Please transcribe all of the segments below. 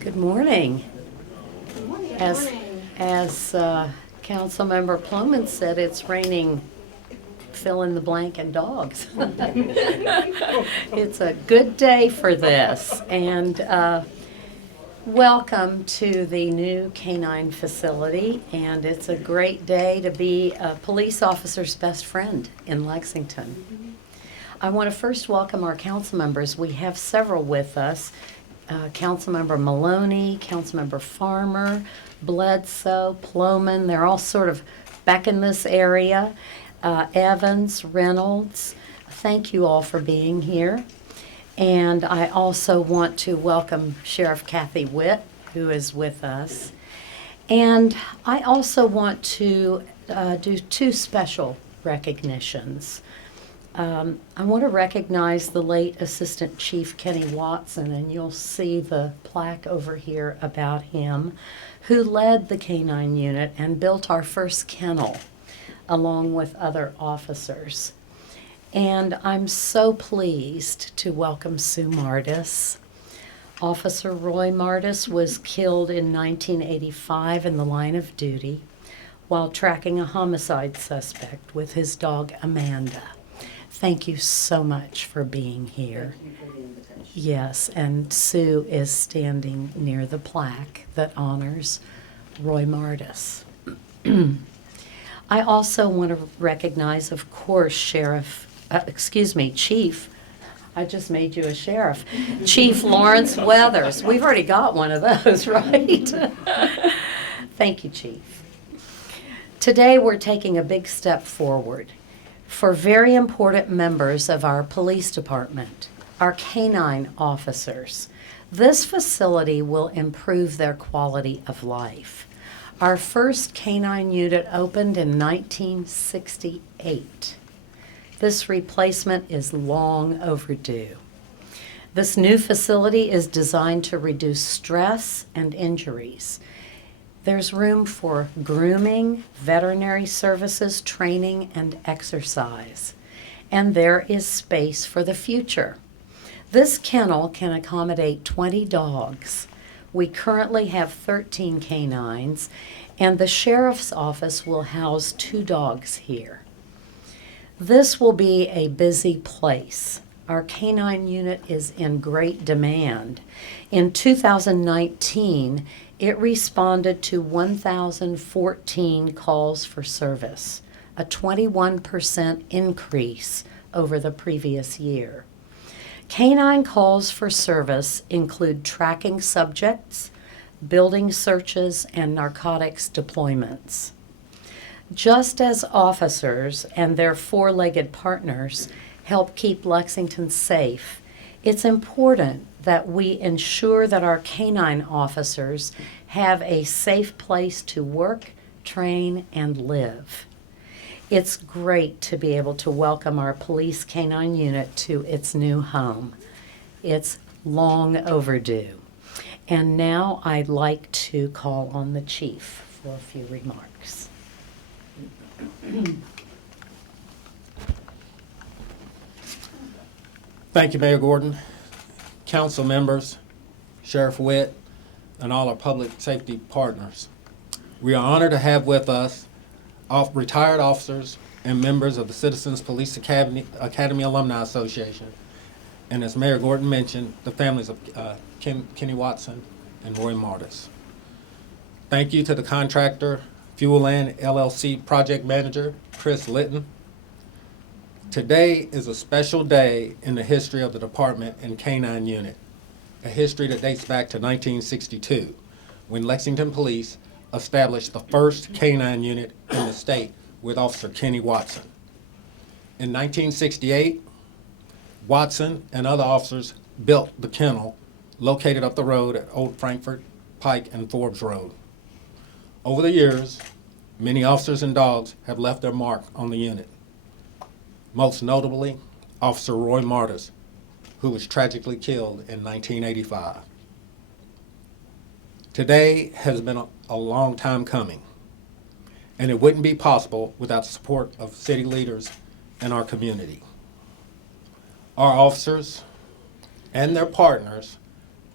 Good morning. Good morning. As Councilmember Plomin said, it's raining fill in the blank and dogs. It's a good day for this. And welcome to the new canine facility. And it's a great day to be a police officer's best friend in Lexington. I want to first welcome our council members. We have several with us. Councilmember Maloney, Councilmember Farmer, Bledsoe, Plomin, they're all sort of back in this area. Evans, Reynolds, thank you all for being here. And I also want to welcome Sheriff Kathy Witt, who is with us. And I also want to do two special recognitions. I want to recognize the late Assistant Chief Kenny Watson, and you'll see the plaque over here about him, who led the canine unit and built our first kennel along with other officers. And I'm so pleased to welcome Sue Mardis. Officer Roy Mardis was killed in 1985 in the line of duty while tracking a homicide suspect with his dog Amanda. Thank you so much for being here. Thank you for the invitation. Yes, and Sue is standing near the plaque that honors Roy Mardis. I also want to recognize, of course, Chief. I just made you a sheriff. Chief Lawrence Weathers. We've already got one of those, right? Thank you, Chief. Today we're taking a big step forward for very important members of our police department, our canine officers. This facility will improve their quality of life. Our first canine unit opened in 1968. This replacement is long overdue. This new facility is designed to reduce stress and injuries. There's room for grooming, veterinary services, training, and exercise. And there is space for the future. This kennel can accommodate 20 dogs. We currently have 13 canines, and the sheriff's office will house 2 dogs here. This will be a busy place. Our canine unit is in great demand. In 2019, it responded to 1,014 calls for service, a 21% increase over the previous year. Canine calls for service include tracking subjects, building searches, and narcotics deployments. Just as officers and their four-legged partners help keep Lexington safe, it's important that we ensure that our canine officers have a safe place to work, train, and live. It's great to be able to welcome our police canine unit to its new home. It's long overdue. And now I'd like to call on the chief for a few remarks. Thank you, Mayor Gordon, council members, Sheriff Witt, and all our public safety partners. We are honored to have with us retired officers and members of the Citizens Police Academy Alumni Association, and as Mayor Gordon mentioned, the families of Kenny Watson and Roy Mardis. Thank you to the contractor, Fuel Land LLC project manager, Chris Litton. Today is a special day in the history of the department and canine unit, a history that dates back to 1962, when Lexington Police established the first canine unit in the state with Officer Kenny Watson. In 1968, Watson and other officers built the kennel located up the road at Old Frankfort, Pike, and Forbes Road. Over the years, many officers and dogs have left their mark on the unit. Most notably, Officer Roy Mardis, who was tragically killed in 1985. Today has been a long time coming, and it wouldn't be possible without the support of city leaders and our community. Our officers and their partners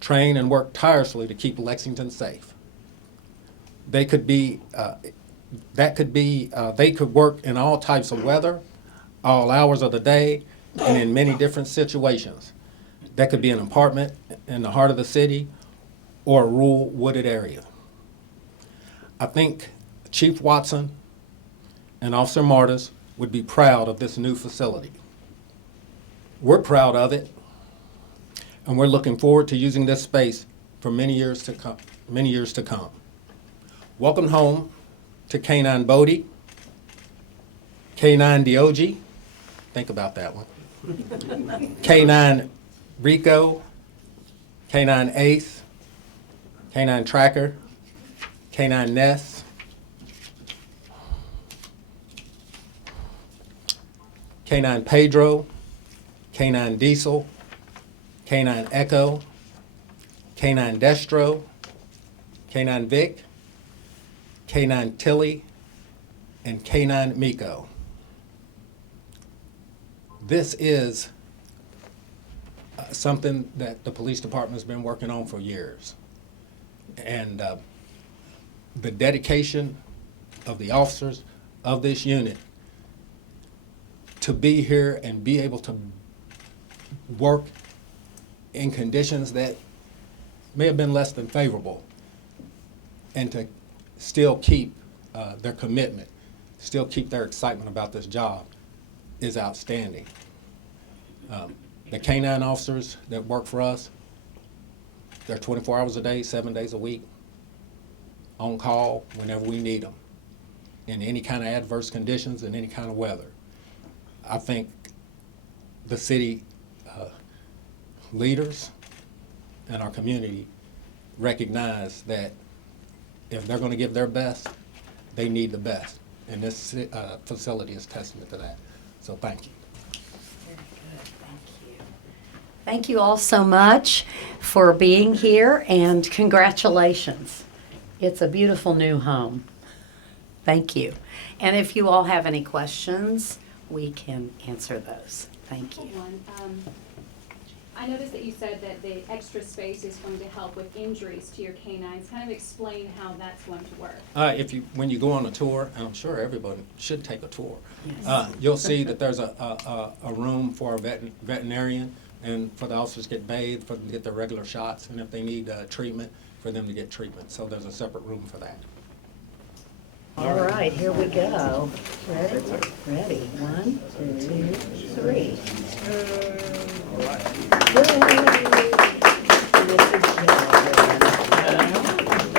train and work tirelessly to keep Lexington safe. They could be, they could work in all types of weather, all hours of the day, and in many different situations. That could be an apartment in the heart of the city or a rural wooded area. I think Chief Watson and Officer Martis would be proud of this new facility. We're proud of it, and we're looking forward to using this space for many years to come. Welcome home to K-9 Bodie, K-9 Diogi, think about that one, K-9 Rico, K-9 Ace, K-9 Tracker, K-9 Ness, K-9 Pedro, K-9 Diesel, K-9 Echo, K-9 Destro, K-9 Vic, K-9 Tilly, and K-9 Miko. This is something that the police department has been working on for years. And the dedication of the officers of this unit to be here and be able to work in conditions that may have been less than favorable, and to still keep their commitment, still keep their excitement about this job is outstanding. The K-9 officers that work for us, they're 24 hours a day, 7 days a week, on call whenever we need them, in any kind of adverse conditions and any kind of weather. I think the city leaders and our community recognize that if they're going to give their best, they need the best. And this facility is testament to that. So thank you. Very good, thank you. Thank you all so much for being here, and congratulations. It's a beautiful new home. Thank you. And if you all have any questions, we can answer those. Thank you. I noticed that you said that the extra space is going to help with injuries to your canines. Kind of explain how that's going to work. When you go on a tour, and I'm sure everybody should take a tour, Yes. you'll see that there's a room for a veterinarian, and for the officers to get bathed, for them to get their regular shots, and if they need treatment, for them to get treatment. So there's a separate room for that. All right, here we go. Ready? Ready. 1, 2, 3. Yay. Mrs. Jones.